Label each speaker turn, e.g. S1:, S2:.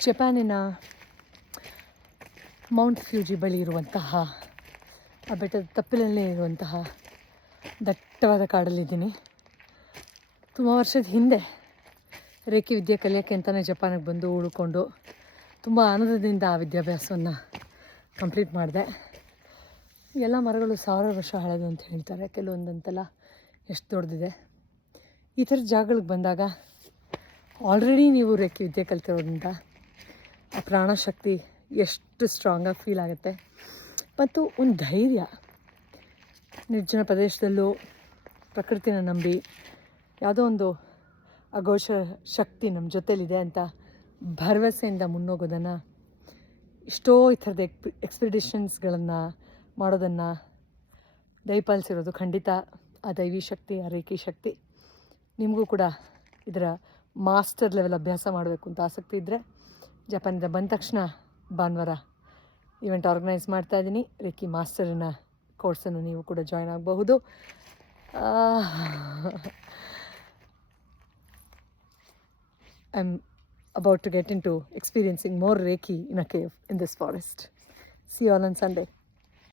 S1: ಜಪಾನಿನ Mount Fuji ಬಳಿ ಇರುವಂತಹ, ಆ ಬೆಟ್ಟದ ತಪ್ಪಿಲಲ್ಲೇ ಇರುವಂತಹ ದಟ್ಟವಾದ ಕಾಡಲ್ಲಿದ್ದೀನಿ. ತುಂಬ ವರ್ಷದ ಹಿಂದೆ ರೇಖಿ ವಿದ್ಯೆ ಕಲಿಯೋಕ್ಕೆ ಅಂತಲೇ ಜಪಾನಿಗೆ ಬಂದು ಉಳ್ಕೊಂಡು ತುಂಬ ಆನಂದದಿಂದ ಆ ವಿದ್ಯಾಭ್ಯಾಸವನ್ನು ಕಂಪ್ಲೀಟ್ ಮಾಡಿದೆ. ಎಲ್ಲ ಮರಗಳು ಸಾವಿರಾರು ವರ್ಷ ಹಳೆದು ಅಂತ ಹೇಳ್ತಾರೆ. ಕೆಲವೊಂದಂತೆಲ್ಲ ಎಷ್ಟು ದೊಡ್ಡದಿದೆ. ಈ ಥರ ಜಾಗಗಳಿಗೆ ಬಂದಾಗ ಆಲ್ರೆಡಿ ನೀವು ರೇಖೆ ವಿದ್ಯೆ ಕಲ್ತಿರೋದ್ರಿಂದ ಆ ಪ್ರಾಣಶಕ್ತಿ ಎಷ್ಟು ಸ್ಟ್ರಾಂಗಾಗಿ ಫೀಲ್ ಆಗುತ್ತೆ. ಮತ್ತು ಒಂದು ಧೈರ್ಯ. ನಿರ್ಜನ ಪ್ರದೇಶದಲ್ಲೂ ಪ್ರಕೃತಿನ ನಂಬಿ ಯಾವುದೋ ಒಂದು ಅಘೋಷ ಶಕ್ತಿ ನಮ್ಮ ಜೊತೇಲಿದೆ ಅಂತ ಭರವಸೆಯಿಂದ ಮುನ್ನೋಗೋದನ್ನು, ಎಷ್ಟೋ ಈ ಥರದ ಎಕ್ಪಿ ಎಕ್ಸ್ಪಿಡಿಷನ್ಸ್ಗಳನ್ನು ಮಾಡೋದನ್ನು ದಯಪಾಲಿಸಿರೋದು ಖಂಡಿತ ಆ ದೈವಿ ಶಕ್ತಿ, ಆ ರೇಖಿ ಶಕ್ತಿ. ನಿಮಗೂ ಕೂಡ ಇದರ ಮಾಸ್ಟರ್ ಲೆವೆಲ್ ಅಭ್ಯಾಸ ಮಾಡಬೇಕು ಅಂತ ಆಸಕ್ತಿ ಇದ್ದರೆ ಜಪಾನಿಂದ ಬಂದ ತಕ್ಷಣ ಭಾನುವಾರ ಇವೆಂಟ್ ಆರ್ಗನೈಸ್ ಮಾಡ್ತಾ ಇದ್ದೀನಿ. ರೇಕಿ ಮಾಸ್ಟರ್ನ ಕೋರ್ಸನ್ನು ನೀವು ಕೂಡ ಜಾಯ್ನ್ ಆಗಬಹುದು. I'm about to get into experiencing more reiki in a cave in this forest see all on Sunday